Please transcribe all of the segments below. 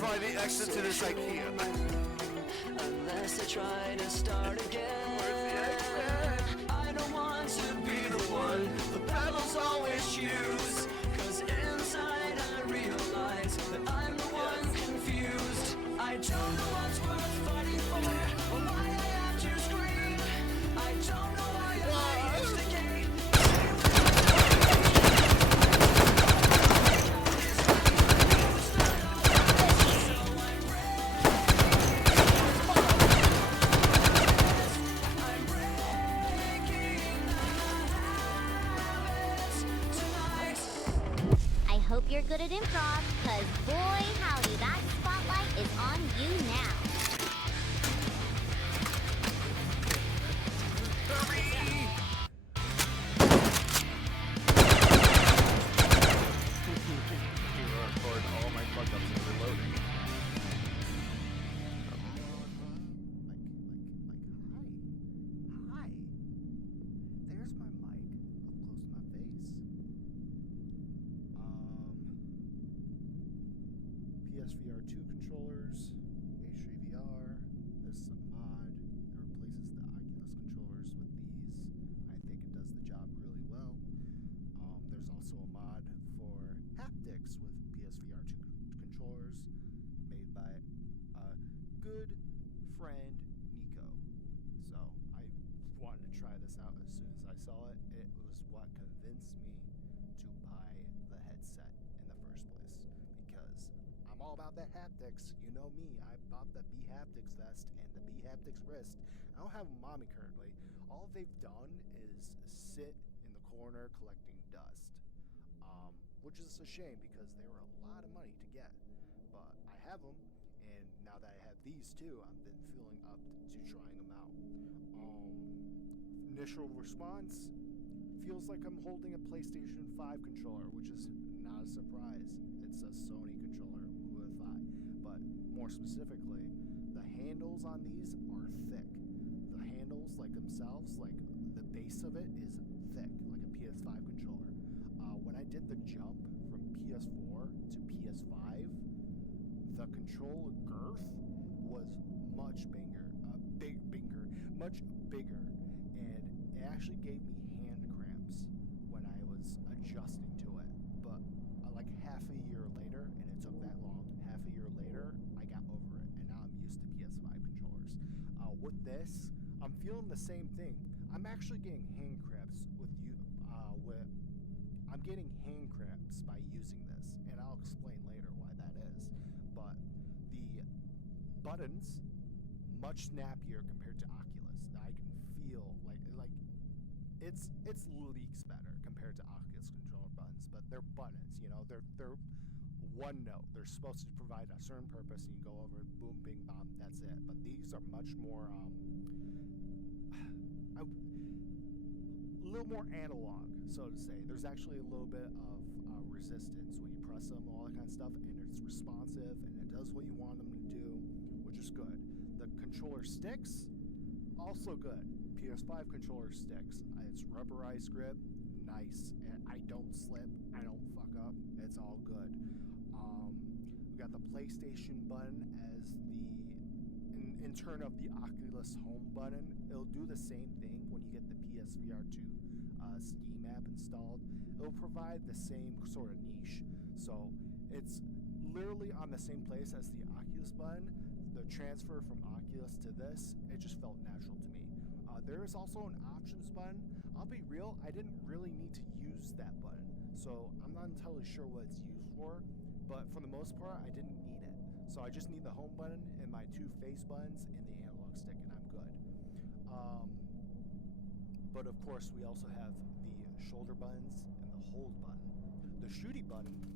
find the exit to this Ikea. Unless I try to start again. Where's the exit? I don't want to be the one the battles always choose. Cause inside I realize that I'm the one confused. I don't know what's worth fighting for, or why I have to scream. I don't know why I instigate. I hope you're good at improv, cause boy howdy, that spotlight is on you now. Record all my fuck ups and reloading. Hi. There's my mic up close to my face. PSVR2 controllers, H3VR. There's some mod that replaces the Oculus controllers with these. I think it does the job really well. There's also a mod for haptics with PSVR2 controllers made by a good friend, Niko. So I wanted to try this out as soon as I saw it. It was what convinced me to buy the headset in the first place, because I'm all about that haptics. You know me, I bought the BAAAAD vest and the BAAAAD wrist. I don't have them on me currently. All they've done is sit in the corner collecting dust, which is a shame because they were a lot of money to get. But I have them, and now that I have these two, I've been feeling up to trying them out. Initial response feels like I'm holding a PlayStation 5 controller, which is not a surprise. It's a Sony controller, who would have thought? But more specifically, the handles on these are thick. The handles, like themselves, like the base of it is thick, like a PS5 controller. When I did the jump from PS4 to PS5, the control girth was much much bigger, and it actually gave me hand cramps when I was adjusting to it. But like half a year later, and it took that long, half a year later, I got over it, and now I'm used to PS5 controllers. With this, I'm feeling the same thing. I'm actually getting hand cramps I'm getting hand cramps by using this, and I'll explain later why that is. But the buttons, much snappier compared to Oculus. I can feel like it's leagues better compared to Oculus controller buttons, but they're buttons, you know, they're one note. They're supposed to provide a certain purpose, and you go over, boom, bing, bom, that's it. But these are much more a little more analog, so to say. There's actually a little bit of resistance when you press them, all that kind of stuff, and it's responsive, and it does what you want them to do, which is good. The controller sticks, also good. PS5 controller sticks. It's rubberized grip, nice, and I don't slip, I don't fuck up, it's all good. We got the PlayStation button as in turn of the Oculus home button. It'll do the same thing when you get the PSVR2 ski map installed. It'll provide the same sort of niche. So it's literally on the same place as the Oculus button. The transfer from Oculus to this, it just felt natural to me. There is also an options button. I'll be real, I didn't really need to use that button, so I'm not entirely sure what it's used for, but for the most part, I didn't need it. So I just need the home button and my two face buttons and the analog stick, and I'm good. But of course, we also have the shoulder buttons and the hold button. The shooty button is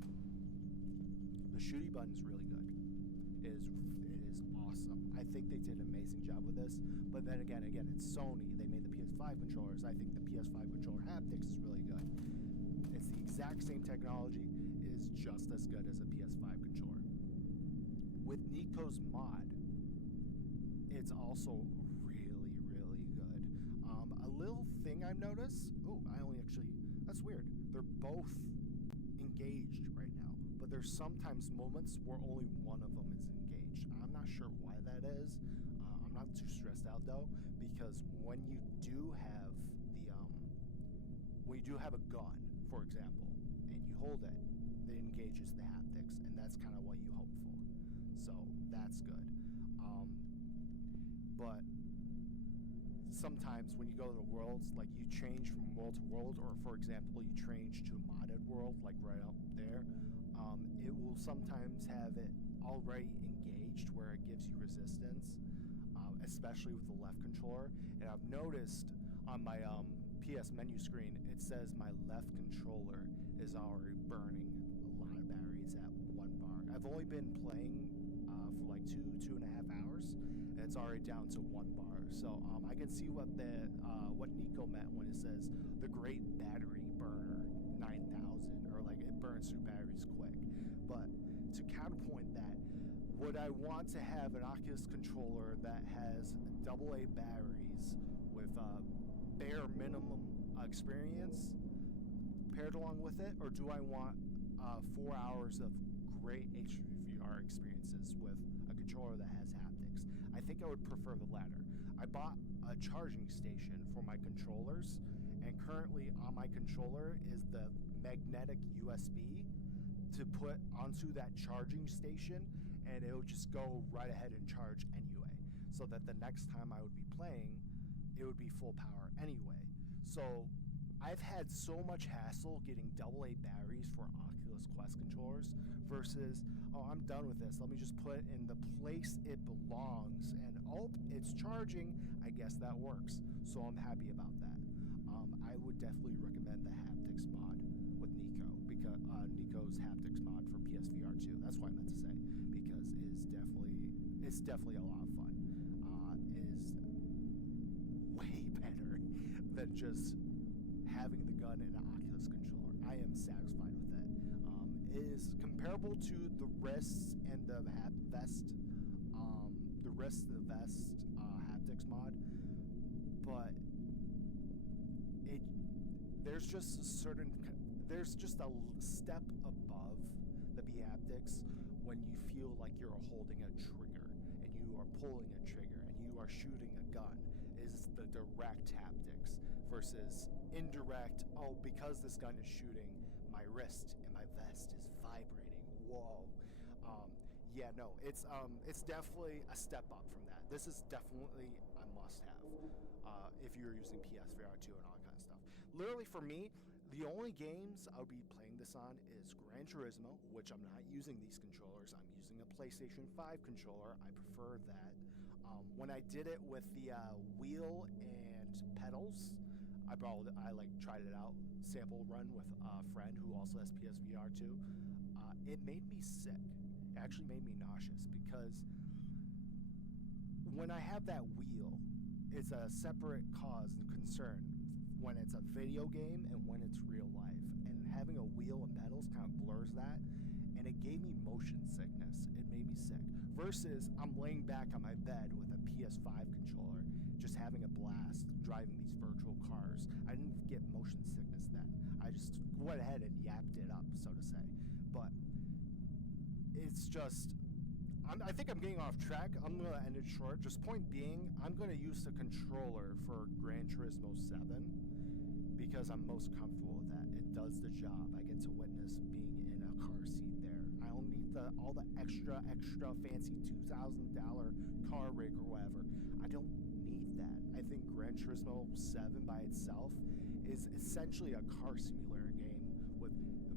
really good. It is awesome. I think they did an amazing job with this. But then again, it's Sony. They made the PS5 controllers. I think the PS5 controller haptics is really good. It's the exact same technology. It is just as good as a PS5 controller. With Niko's mod, it's also really, really good. A little thing I've noticed, that's weird. They're both engaged right now, but there's sometimes moments where only one of them is engaged. I'm not sure why that is. I'm not too stressed out though, because when you do have a gun, for example, and you hold it, it engages the haptics, and that's kind of what you hope for. So that's good. But sometimes when you go to the worlds, like you change from world to world, or for example, you change to a modded world, like right up there, it will sometimes have it already engaged where it gives you resistance, especially with the left controller. And I've noticed on my PS menu screen, it says my left controller is already burning a lot of batteries at 1 bar. I've only been playing for like 2.5 hours, and it's already down to 1 bar. So I can see what Niko meant when it says the great battery burner 9000, or like it burns through batteries quick. But to counterpoint that, would I want to have an Oculus controller that has AA batteries with bare minimum experience paired along with it, or do I want 4 hours of great H3VR experiences with a controller that has haptics? I think I would prefer the latter. I bought a charging station for my controllers, and currently on my controller is the magnetic USB to put onto that charging station, and it would just go right ahead and charge anyway, so that the next time I would be playing, it would be full power anyway. So I've had so much hassle getting AA batteries for Oculus Quest controllers versus, oh, I'm done with this, let me just put it in the place it belongs, and oh, it's charging, I guess that works. So I'm happy about that. I would definitely recommend the haptics mod with Niko, because Niko's haptics mod for PSVR2. That's what I meant to say, because it's definitely a lot of fun. It is way better than just having the gun in an Oculus controller. I am satisfied with it. It is comparable to the wrists and the vest, haptics mod, but there's just a step above the haptics when you feel like you're holding a trigger and you are pulling a trigger and you are shooting a gun. Is the direct haptics versus indirect, oh, because this gun is shooting, my wrist and my vest is vibrating. Whoa. It's definitely a step up from that. This is definitely a must-have if you're using PSVR2 and all that kind of stuff. Literally for me, the only games I'll be playing this on is Gran Turismo, which I'm not using these controllers. I'm using a PlayStation 5 controller. I prefer that. When I did it with the wheel and pedals, I tried it out, sample run with a friend who also has PSVR2. It made me sick. It actually made me nauseous, because when I have that wheel, it's a separate cause and concern when it's a video game and when it's real life. And having a wheel and pedals kind of blurs that, and it gave me motion sickness. It made me sick. Versus I'm laying back on my bed with a PS5 controller, just having a blast, driving these virtual cars. I didn't get motion sickness then. I just went ahead and yapped it up, so to say. But it's just, I think I'm getting off track. I'm going to end it short. Just point being, I'm going to use the controller for Gran Turismo 7 because I'm most comfortable with that. It does the job. I get to witness being in a car seat there. I don't need all the extra fancy $2,000 car rig or whatever. I don't need that. I think Gran Turismo 7 by itself is essentially a car simulator game with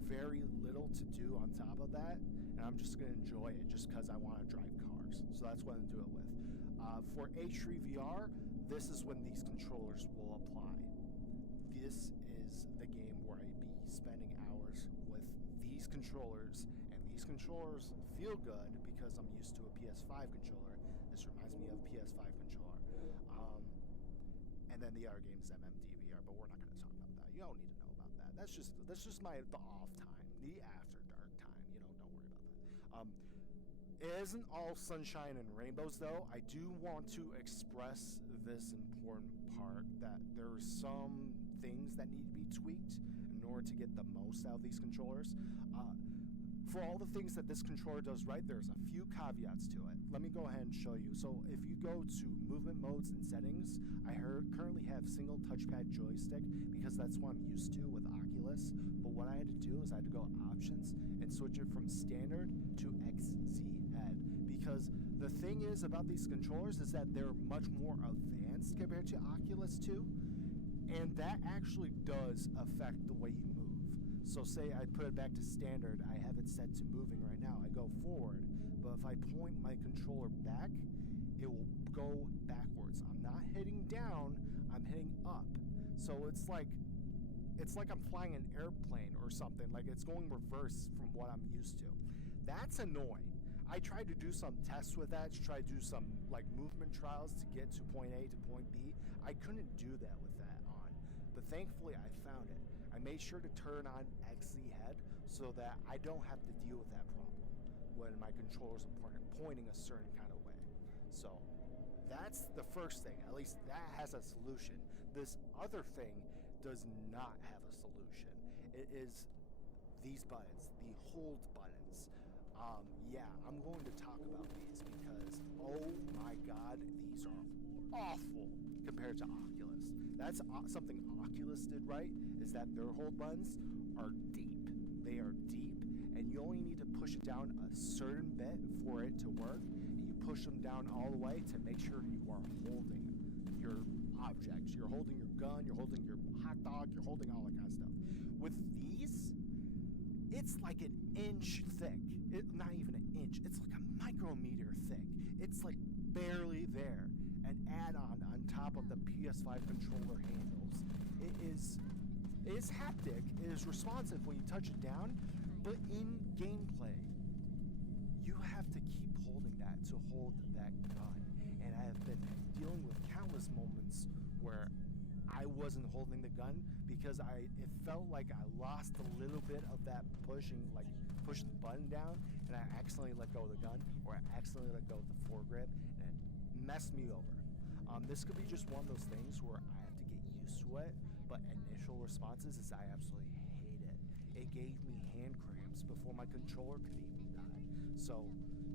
very little to do on top of that, and I'm just going to enjoy it just because I want to drive cars. So that's what I'm going to do it with. For H3VR, this is when these controllers will apply. This is the game where I'd be spending hours with these controllers, and these controllers feel good because I'm used to a PS5 controller. This reminds me of PS5 controller. And then the other game is MMDVR, but we're not going to talk about that. You don't need to know about that. That's just the off time, the after dark time. Don't worry about that. It isn't all sunshine and rainbows, though. I do want to express this important part that there are some things that need to be tweaked in order to get the most out of these controllers. For all the things that this controller does right, there's a few caveats to it. Let me go ahead and show you. So if you go to movement modes and settings, I currently have single touchpad joystick because that's what I'm used to with Oculus. But what I had to do is I had to go options and switch it from standard to XZ head. Because the thing is about these controllers is that they're much more advanced compared to Oculus 2. And that actually does affect the way you move. So say I put it back to standard, I have it set to moving right now. I go forward, but if I point my controller back, it will go backwards. I'm not hitting down, I'm hitting up. So it's like I'm flying an airplane or something, like it's going reverse from what I'm used to. That's annoying. I tried to do some tests with that, to try to do some like movement trials to get to point A to point B. I couldn't do that with that on, but thankfully I found it. I made sure to turn on XZ head so that I don't have to deal with that problem when my controllers are pointing a certain kind of way. So that's the first thing. At least that has a solution. This other thing does not have a solution. It is these buttons, the hold buttons. Yeah, I'm going to talk about these because, oh my God, these are awful compared to Oculus. That's something Oculus did right, is that their hold buttons are deep. They are deep, and you only need to push it down a certain bit for it to work, and you push them down all the way to make sure you are holding your objects. You're holding your gun, you're holding your hot dog, you're holding all that kind of stuff. With these, it's like an inch thick. Not even an inch. It's like a micrometer thick. It's like barely there. An add-on top of the PS5 controller handles. It is haptic. It is responsive when you touch it down. But in gameplay, you have to keep holding that to hold that gun. And I have been dealing with countless moments where I wasn't holding the gun because it felt like I lost a little bit of that pushing the button down, and I accidentally let go of the gun, or I accidentally let go of the foregrip, and it messed me over. This could be just one of those things where I have to get used to it, but initial responses is I absolutely hate it. It gave me hand cramps before my controller could even die. So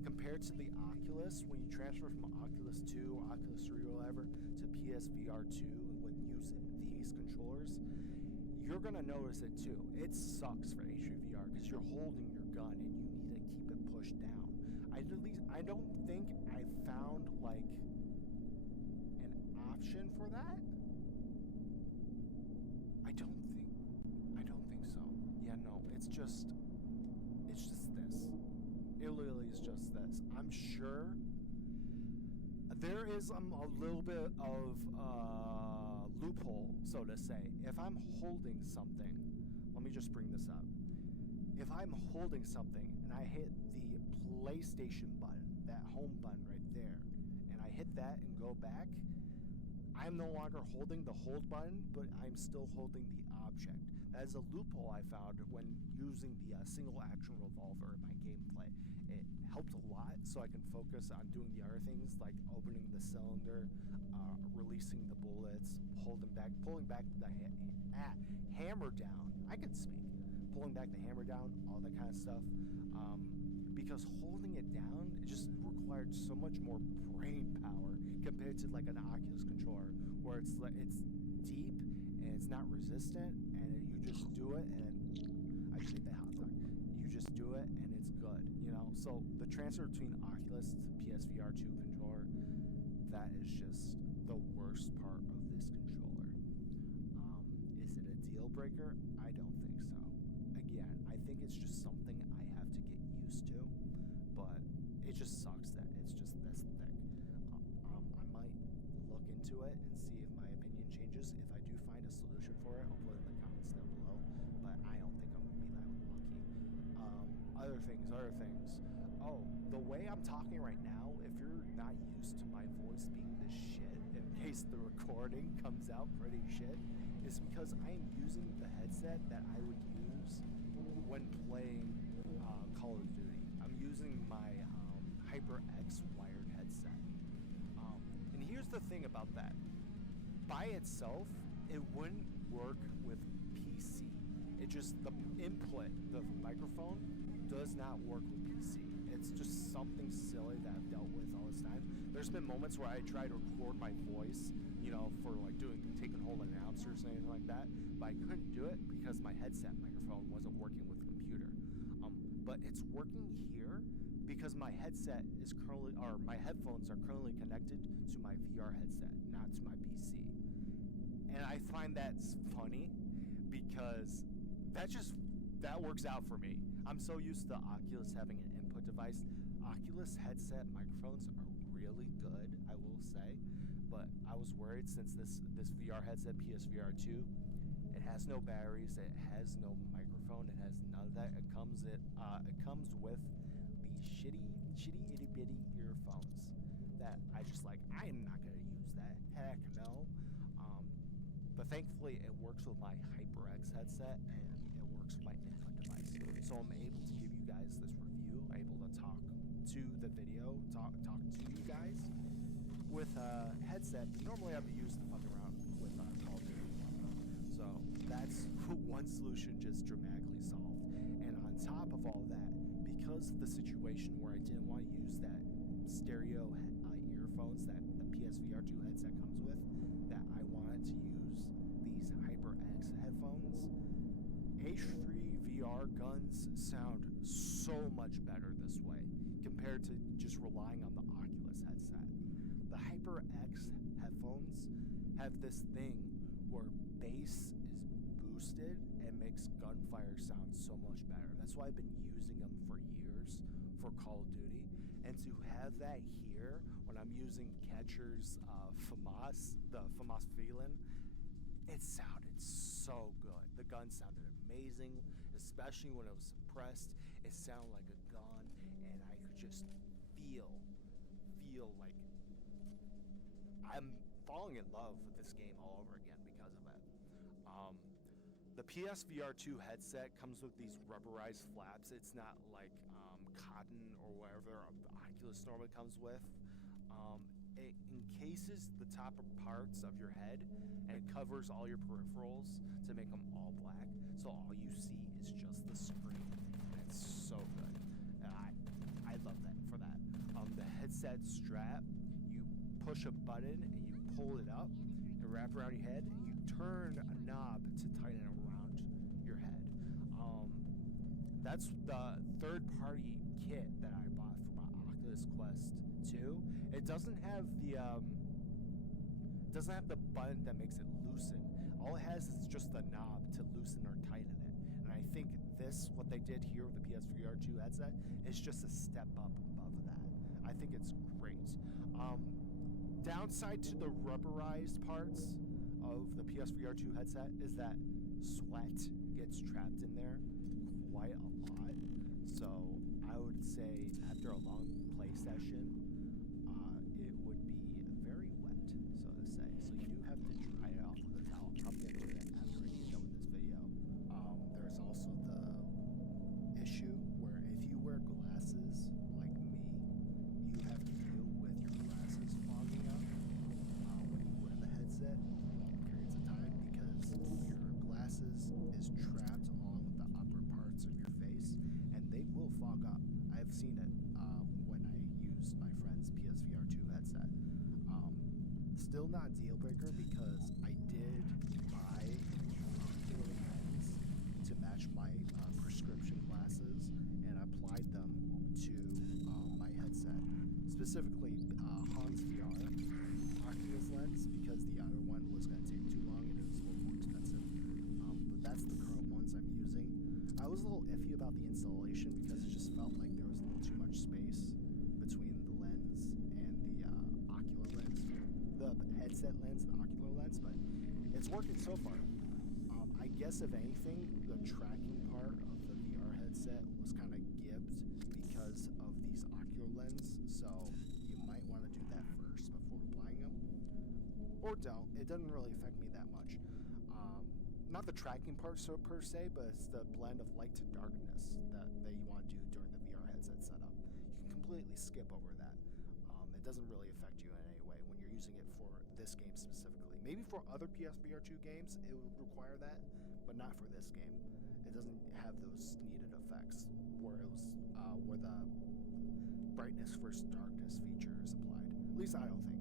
compared to the Oculus, when you transfer from Oculus 2 or Oculus 3 or whatever to PSVR2 when using these controllers, you're gonna notice it too. It sucks for H3VR because you're holding your gun and you need to keep it pushed down. I don't think I found like an option for that. I don't think so. Yeah, no, it's just this. It literally is just this. I'm sure there is a little bit of loophole, so to say. If I'm holding something, let me just bring this up. If I'm holding something and I hit the PlayStation button, that home button right there, and I hit that and go back, I'm no longer holding the hold button, but I'm still holding the object. That is a loophole I found when using the single action revolver in my gameplay. It helped a lot so I can focus on doing the other things like opening the cylinder, releasing the bullets, pulling back the hammer down. I could speak. Pulling back the hammer down, all that kind of stuff. Because holding it down, it just required so much more brain power compared to like an Oculus controller, where it's deep and it's not resistant, and you just do it, and I just ate that hot dog. You just do it, and it's good, you know. So the transfer between Oculus to PSVR2 controller, that is just the worst part of this controller. Is it a deal breaker? I don't think so. Again, I think it's just something I have to get used to, but it just sucks that it's just this thick. I might look into it and see if my opinion changes. If I do find a solution for it, I'll put it in the comments down below, but I don't think I'm going to be that lucky. Other things. Oh, the way I'm talking right now, if you're not used to my voice being this shit, in case the recording comes out pretty shit, is because I am using the headset that I would use when playing Call of Duty. I'm using my HyperX wired headset. And here's the thing about that. By itself, it wouldn't work with PC. It just, the input, the microphone, does not work with PC. It's just something silly that I've dealt with all this time. There's been moments where I try to record my voice, you know, for like taking hold of announcers and anything like that, but I couldn't do it because my headset microphone wasn't working with the computer. But it's working here because my headset is currently, or my headphones are currently connected to my VR headset, not to my PC. And I find that's funny because that works out for me. I'm so used to Oculus having an input device. Oculus headset microphones are really good, I will say, but I was worried since this VR headset, PSVR2, it has no batteries, it has no microphone, it has none of that. It comes with the shitty itty bitty earphones that I just like. I am not gonna use that. Heck no. But thankfully, it works with my HyperX headset and it works with my input device. So I'm able to give you guys this review, able to talk to the video, talk to you guys with a headset. Normally, I'd be used to fuck around with Call of Duty. So that's one solution just dramatically solved. And on top of all that, because of the situation where I didn't want to use that stereo earphones that the PSVR2 headset comes with, that I wanted to use these HyperX headphones. H3VR guns sound so much better this way compared to just relying on the Oculus headset. The HyperX headphones have this thing where bass is boosted and makes gunfire sound so much better. That's why I've been using them for years for Call of Duty. And to have that here when I'm using Catcher's FAMAS, the FAMAS feeling, it sounded so good. The gun sounded amazing, especially when it was suppressed. It sounded like a gun, and I could just feel like I'm falling in love with this game all over again because of it. The PSVR2 headset comes with these rubberized flaps. It's not like cotton or whatever the Oculus normally comes with. It encases the top parts of your head and it covers all your peripherals to make them all black. So all you see is just the screen. And it's so good. And I love that for that. The headset strap, you push a button and you pull it up and wrap around your head and you turn a knob to tighten it around your head. That's the third-party kit that I bought for my Oculus Quest 2. It doesn't have the button that makes it loosen. All it has is just the knob to loosen or tighten it. And I think what they did here with the PSVR2 headset is just a step up above that. I think it's great. Downside to the rubberized parts of the PSVR2 headset is that sweat gets trapped in there quite a lot. So I would say after a long play session, it would be very wet, so to say. So you do have to dry it off with a towel. I'm probably going to do that after I get done with this video. There's also the issue where if you wear glasses like me, you have to deal with your glasses fogging up when you wear the headset long periods of time because your glasses is trapped along with the upper parts of your face and they will fog up. I've seen it when I used my friend's PSVR2 headset. Still not a deal breaker because I did buy healing lens to match my prescription glasses and applied them to my headset. Specifically Hans VR Oculus lens because the other one was going to take too long and it was a little more expensive. But that's the current ones I'm using. I was a little iffy about the installation because it just felt like there was a little too much space between the lens and the ocular lens. The headset lens, the ocular lens, but it's working so far. I guess if anything, the tracking part of the VR headset was kind of gibbed because of these ocular lens, so you might want to do that first before applying them. Or don't. It doesn't really affect me that much. Not the tracking part per se, but it's the blend of light to darkness that you want to do during the VR headset setup. You can completely skip over that. It doesn't really affect you in any way when you're using it for this game specifically. Maybe for other PSVR2 games, it would require that, but not for this game. It doesn't have those needed effects where it was where the brightness versus darkness feature is applied. At least I don't think.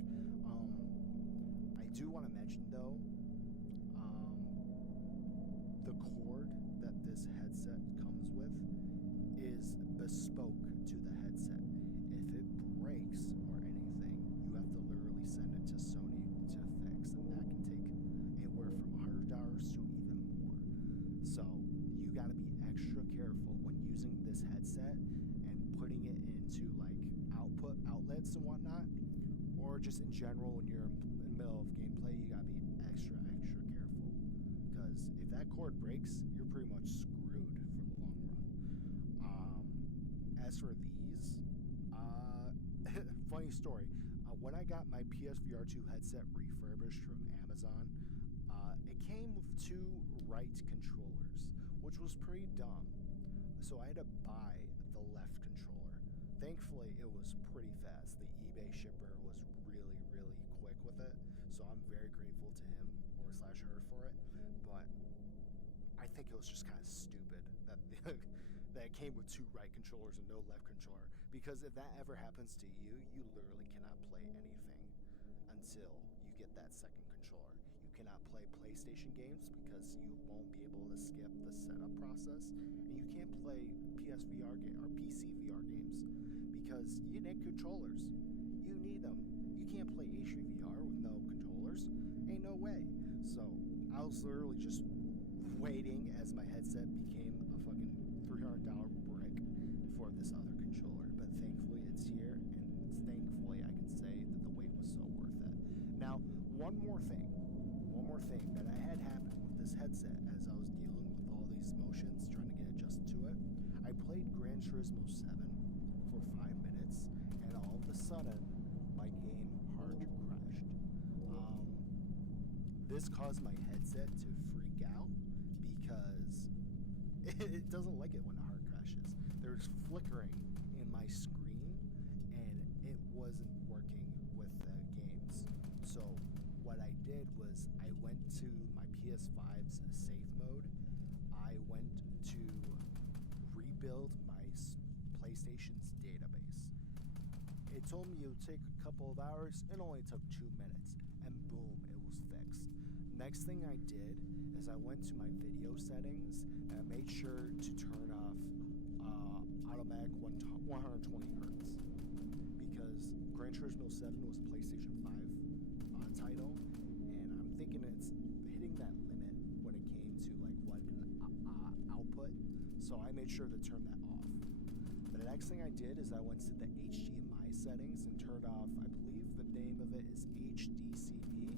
I do want to mention though, the cord that this headset comes with is bespoke to the headset. If it breaks or anything, you have to literally send it to Sony to fix, and that can take anywhere from $100 to even more. So you got to be extra careful when using this headset and putting it into like outlets and whatnot, or just in general when you're in the middle of gameplay, you got to be extra careful, because if that cord breaks, you're pretty much screwed for the long run. As for these, funny story. When I got my PSVR2 headset refurbished from Amazon, it came with 2 right controllers, which was pretty dumb. So I had to buy the left controller. Thankfully, it was pretty fast. The eBay shipper was really quick with it, so I'm very grateful to him or / her for it. But I think it was just kind of stupid that that it came with 2 right controllers and no left controller. Because if that ever happens to you, you literally cannot play anything until you get that second controller. You cannot play PlayStation games because you won't be able to skip the setup process, and you can't play PSVR or PCVR games because you need controllers. You need them. You can't play H3VR with no controllers. Ain't no way. So I was literally just waiting as my headset became a fucking $300 brick for this other controller. But thankfully it's here, and thankfully I can say that the wait was so worth it. Now, one more thing that I had happen with this headset as I was dealing with all these motions, trying to get adjusted to it. I played Gran Turismo 7 for 5 minutes, and all of a sudden, my game hard crashed. This caused my headset to freak out because it doesn't like it when it hard crashes. There's flickering in my screen, and it wasn't working with the games. So what I did was I went to my PS5's safe mode. I went to rebuild my PlayStation's database. It told me it would take a couple of hours. It only took 2 minutes, and boom, it was fixed. Next thing I did is I went to my video settings and I made sure to turn off automatic 120 hertz, because Gran Turismo 7 was a PlayStation 5 title, and I'm thinking it's hitting that limit when it came to like what it can output, so I made sure to turn that off. The next thing I did is I went to the HDMI settings and turned off, I believe the name of it is HDCP.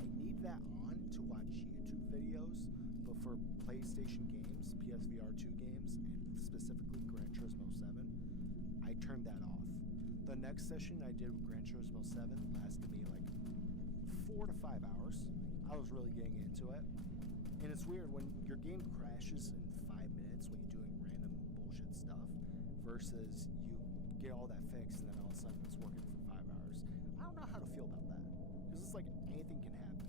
I need that on to watch YouTube videos, but for PlayStation games, PSVR2 games, and specifically Gran Turismo 7, I turned that off. The next session I did with Gran Turismo 7 lasted me like 4 to 5 hours. I was really getting into it. And it's weird when your game crashes in 5 minutes when you're doing random bullshit stuff versus you get all that fixed and then all of a sudden it's working for 5 hours. I don't know how to feel about that, because it's like anything can happen.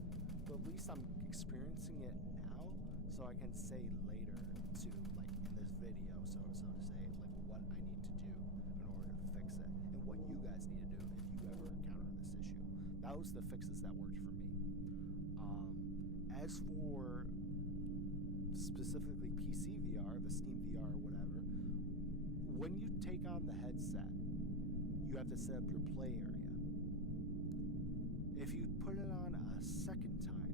But at least I'm experiencing it now, so I can say later to like in this video, so to say, like what I need to do in order to fix it, and what you guys need to do if you ever encounter this issue. That was the fixes that worked for me. As for specifically PCVR, the Steam VR or whatever, when you take on the headset, you have to set up your play area. If you put it on a second time,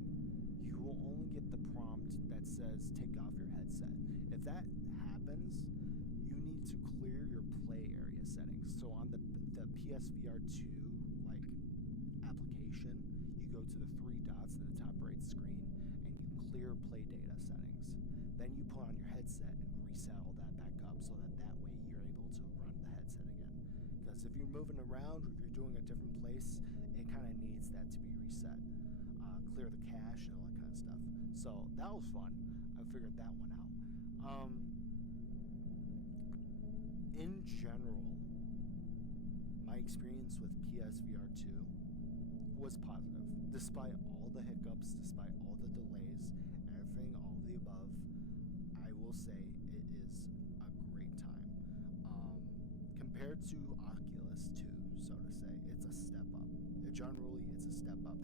you will only get the prompt that says take off your headset. If that happens, you need to clear your play area settings. So on the PSVR2 like application, you go to the 3 dots in the top right screen and you clear play data settings. Then you put on your headset and reset all that back up so that way you're able to run the headset again. Because if you're moving around, or if you're doing a different place, it kind of needs that to be reset. Clear the cache and all that kind of stuff. So that was fun. I figured that one out. In general, my experience with PSVR2 was positive. Despite all the hiccups, despite all the delays, everything, all of the above, compared to Oculus 2, so to say, it's a step up. Generally, it's a step up.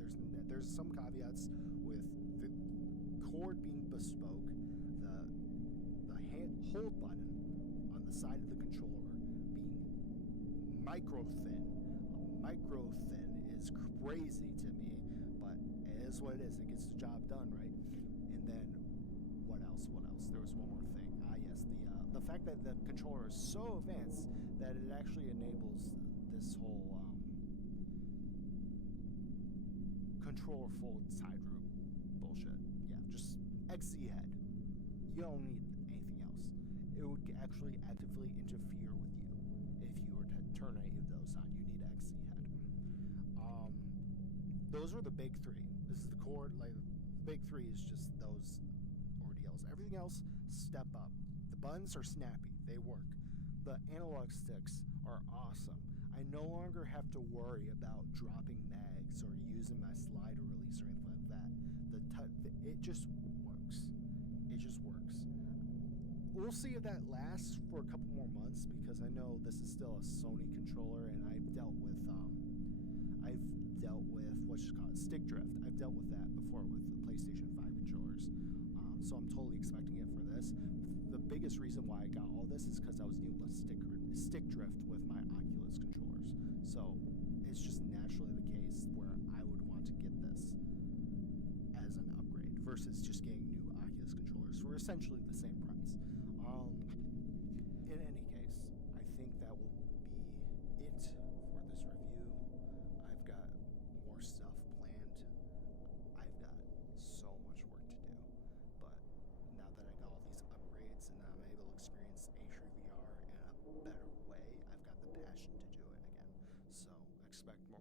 There's some caveats with the cord being bespoke, the hold button on the side of the controller being micro thin. Micro thin is crazy to me, but it is what it is. It gets the job done, right? And then what else? There was one more thing. Yes, the fact that the controller is so advanced that it actually enables this whole controller fold side rope bullshit. Yeah, just XZ head. You don't need anything else. It would actually actively interfere with you if you were to turn any of those on. You need XZ head. Those were the big three. This is the core. Like, the big three is just those ordeals. Everything else, step up. The buttons are snappy. They work. The analog sticks are awesome. I no longer have to worry about dropping mags or using my slider release or anything like that. It just works. It just works. We'll see if that lasts for a couple more months, because I know this is still a Sony controller, and I've dealt with what's it called, stick drift. I've dealt with that before with the PlayStation 5 controllers. So I'm totally expecting it for this. The biggest reason why I got all this is because I was dealing with stick drift with my Oculus controllers. So it's just naturally the case where I would want to get this as an upgrade versus just getting new Oculus controllers for essentially the same price. In any case, I think that will be it for this review. I've got more stuff planned. I've got so much work to do, but now that I got all these upgrades and I'm able to experience H3VR in a better way, I've got the passion to do it again. So expect more